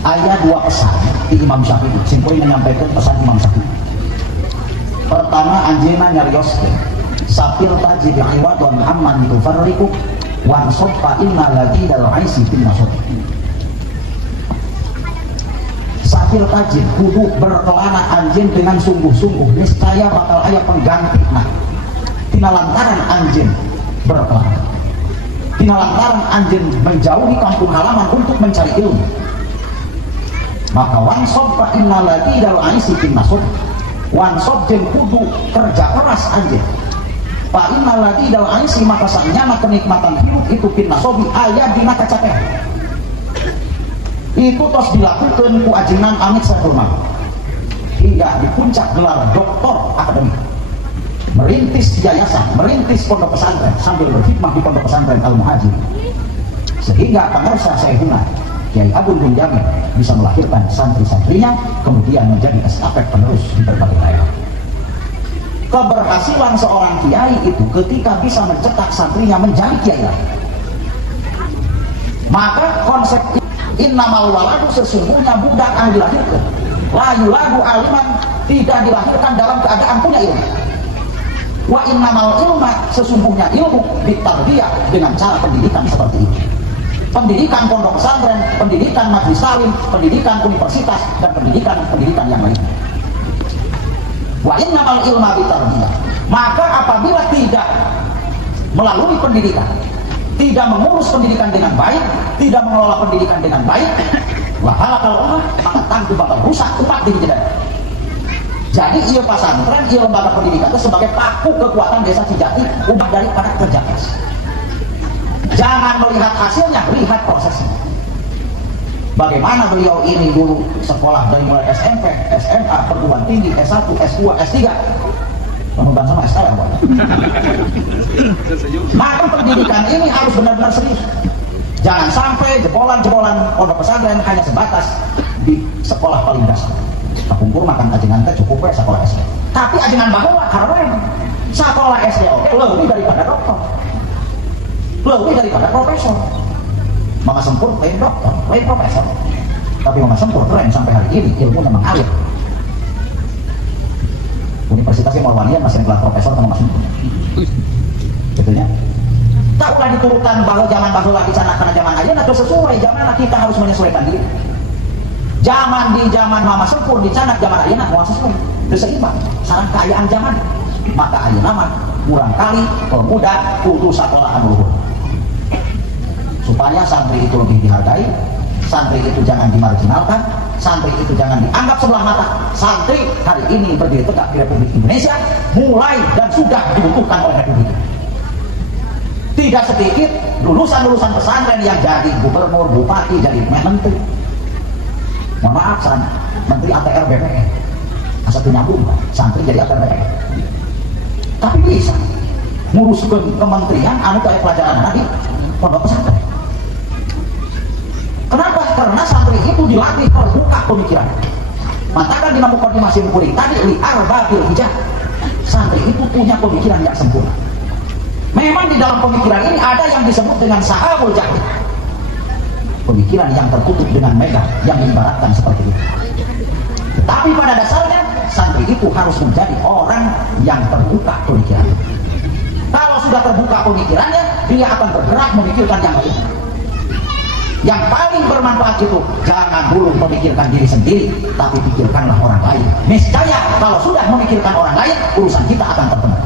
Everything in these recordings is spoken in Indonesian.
Ada dua pesan di Imam Syafi'i. Simpulnya menyampaikan pesan Imam Syafi'i. Pertama, anjena nyarioskeun sapil tajib iwadun amman tufarriqu wan soffa inna ladidal aisi bin nasab. Sapil tajib kudu berkelana anjing dengan sungguh-sungguh, niscaya bakal aya pengganti. Nah, tina lantaran anjing berkelana, tina lantaran anjing menjauhi kampung halaman untuk mencari ilmu, maka wansob fa inna ladidal aisi bin nasab. Wansob jeung kudu kerja keras anjing. Fa inna ladidal aisi, maka sanyana kenikmatan hidup itu bin nasobi aya dina kacapean. Itu tos dilakukan ku ajengan amit sarhormat hingga di puncak gelar doktor akademik, merintis yayasan, merintis pondok pesantren sambil berkhidmat di pondok pesantren Al-Muhajir, sehingga pengersa Syekhuna Kiai Agung bin Jamil bisa melahirkan santri-santrinya, kemudian menjadi estafet penerus di berbagai daerah. Keberhasilan seorang kiai itu ketika bisa mencetak santrinya menjadi kiai. Maka konsep innamal waladu, sesungguhnya budak yang dilahirkan layu lagu aliman, tidak dilahirkan dalam keadaan punya ilmu. Wa innamal ilma, sesungguhnya ilmu ditarbiyah dengan cara pendidikan seperti ini. Pendidikan pondok pesantren, pendidikan majelis taklim, pendidikan universitas, dan pendidikan yang lain. Wa innamal ilma ditarbiyah. Maka apabila tidak melalui pendidikan, tidak mengurus pendidikan dengan baik, tidak mengelola pendidikan dengan baik, wahalakal ummah, maka tangguh bakal rusak umat di jalan. Jadi ia pesantren, ia lembaga pendidikan itu sebagai paku kekuatan desa Cijati umat daripada kerja keras. Jangan melihat hasilnya, lihat prosesnya. Bagaimana beliau ini dulu sekolah dari mulai SMP, SMA, perguruan tinggi, S1, S2, S3, kemudian sama STM. Maka pendidikan ini harus benar-benar serius. Jangan sampai jebolan-jebolan pondok pesantren hanya sebatas di sekolah paling dasar. Kumpul makan ajengan teh cukup ya sekolah SD. Tapi ajengan baheula karena sekolah SD lebih daripada dokter, lebih daripada profesor. Mama Sempur lain dokter, lain profesor. Tapi Mama Sempur keren sampai hari ini, ilmunya mengalir. Universitas Muhammadiyah masih kelas profesor sama Mama Sempur. Betulnya. Tak ulah diturunkan bahwa zaman baheula di sana karena zaman ayeuna teu sesuai, zaman kita harus menyesuaikan diri. Zaman Mama Sempur di canak zaman ayeuna moal sesuai, teu seimbang sareng kaayaan zaman. Maka ayeuna mah kurang kali pemuda kudu sakola anu luhur. Supaya santri itu lebih dihargai, santri itu jangan dimarginalkan, santri itu jangan dianggap sebelah mata. Santri hari ini berdiri tegak di Republik Indonesia mulai dan sudah dibutuhkan oleh Republik. Tidak sedikit lulusan-lulusan pesantren yang jadi gubernur, bupati, jadi menteri. Mohon maaf, menteri ATR BPN asal nyambung, santri jadi ATR BPN. Tapi bisa nguruskan kementerian anu kayak pelajaran tadi pondok pesantren. Kenapa? Karena santri itu dilatih terbuka pemikiran. Matakan di mukadimah kuring tadi li'ar babil hijab. Santri itu punya pemikiran yang sempurna. Memang di dalam pemikiran ini ada yang disebut dengan sahabul jahil. Pemikiran yang tertutup dengan megah, yang mengibaratkan seperti itu. Tetapi pada dasarnya santri itu harus menjadi orang yang terbuka pemikiran. Kalau sudah terbuka pemikirannya, dia akan bergerak memikirkan yang lain. Yang paling bermanfaat itu jangan dulu memikirkan diri sendiri, tapi pikirkanlah orang lain. Niscaya kalau sudah memikirkan orang lain, urusan kita akan terpenuhi.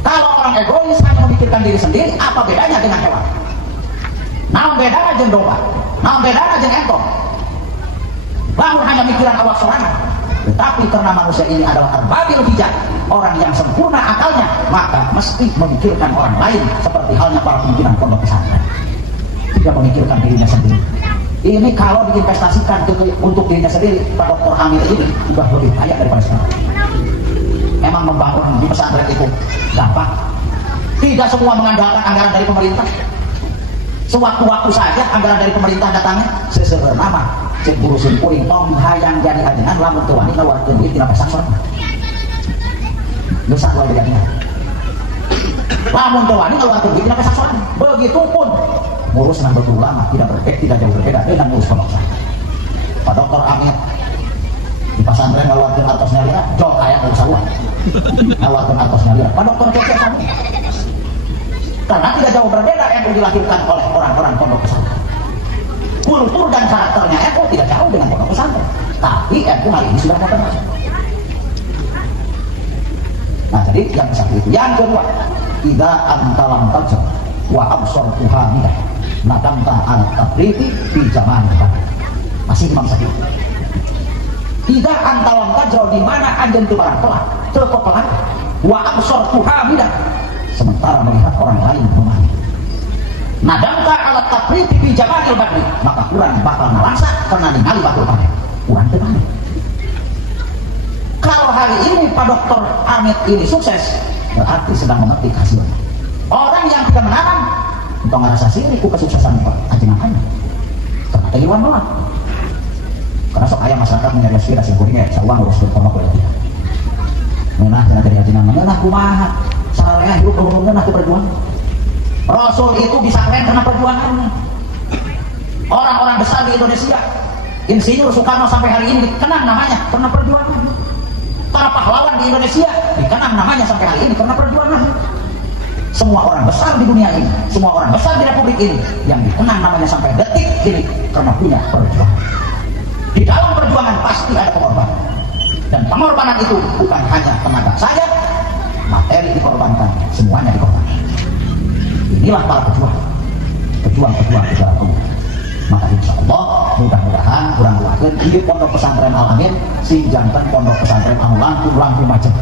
Kalau orang egois hanya memikirkan diri sendiri, apa bedanya dengan hewan? Naon bedanya jeung domba? Naon bedanya jeung entong? Lamun hanya mikiran awak sorangan. Tetapi karena manusia ini adalah arbabil hijab, orang yang sempurna akalnya, maka mesti memikirkan orang lain, seperti halnya para pimpinan pondok pesantren. Tidak memikirkan dirinya sendiri. Ini kalau diinvestasikan untuk dirinya sendiri, Pak Dr. Hamid ini sudah lebih kaya daripada sekarang. Emang membangun di pesantren itu gampang. Tidak semua mengandalkan anggaran dari pemerintah. Sewaktu-waktu saja anggaran dari pemerintah datangnya sesuai nama cek urusin kuring tong hayang jadi ajengan lamun teu wani ngawarkeun duit tina pesan sorangan. Dosa wae bedanya. Lamun teu wani ngawarkeun duit tina pesan sorangan. Begitupun ngurus dengan betul ulama tidak jauh berbeda dengan ngurus pondok pesantren. Pak Dokter Amit di pesantren ngaluarkeun artosnya lira jol aya nu usah uang ngaluarkeun artosnya lira Pak Dokter Cecep kami karena tidak jauh berbeda yang dilahirkan oleh orang-orang pondok pesantren. Kultur dan karakternya NU tidak jauh dengan pondok pesantren, tapi NU hari ini sudah modern. Nah jadi yang satu itu. Yang kedua, idza anta lam tajr wa absartu hamidah nadamta ala tafriti fi zaman. Masih Imam Syafi'i. Idza anta lam tajr, di mana anjeun teu barang pelak teu pepelan wa absartu hamidah sementara melihat orang lain memahami. Nadamta ala tafriti fi jamanil badri, maka kurang bakal nalangsa karena ningali batul panen kurang temani. Kalau hari ini Pak Dokter Amit ini sukses, berarti sedang memetik hasilnya. Orang yang tidak menanam untuk ngerasa sirik ku kesuksesan Pak ajengannya karena kehidupan doang. Karena sok ayah masyarakat menyari aspirasi kurinya sawang urus berpondok oleh dia menah cenah jadi ajengan menah kumaha sararea hidup umumnya aku berjuang. Rasul itu bisa keren karena perjuangannya. Orang-orang besar di Indonesia, Insinyur Soekarno sampai hari ini dikenang namanya karena perjuangannya. Para pahlawan di Indonesia dikenang namanya sampai hari ini karena perjuangannya. Semua orang besar di dunia ini, semua orang besar di Republik ini yang dikenang namanya sampai detik ini karena punya perjuangan. Di dalam perjuangan pasti ada pengorbanan, dan pengorbanan itu bukan hanya tenaga saja, materi dikorbankan, semuanya dikorbankan. Inilah para pejuang di dalam umum. Maka insya Allah mudah-mudahan kurang luakeun di pondok pesantren Al Amin sing janten pondok pesantren anu langkung macet.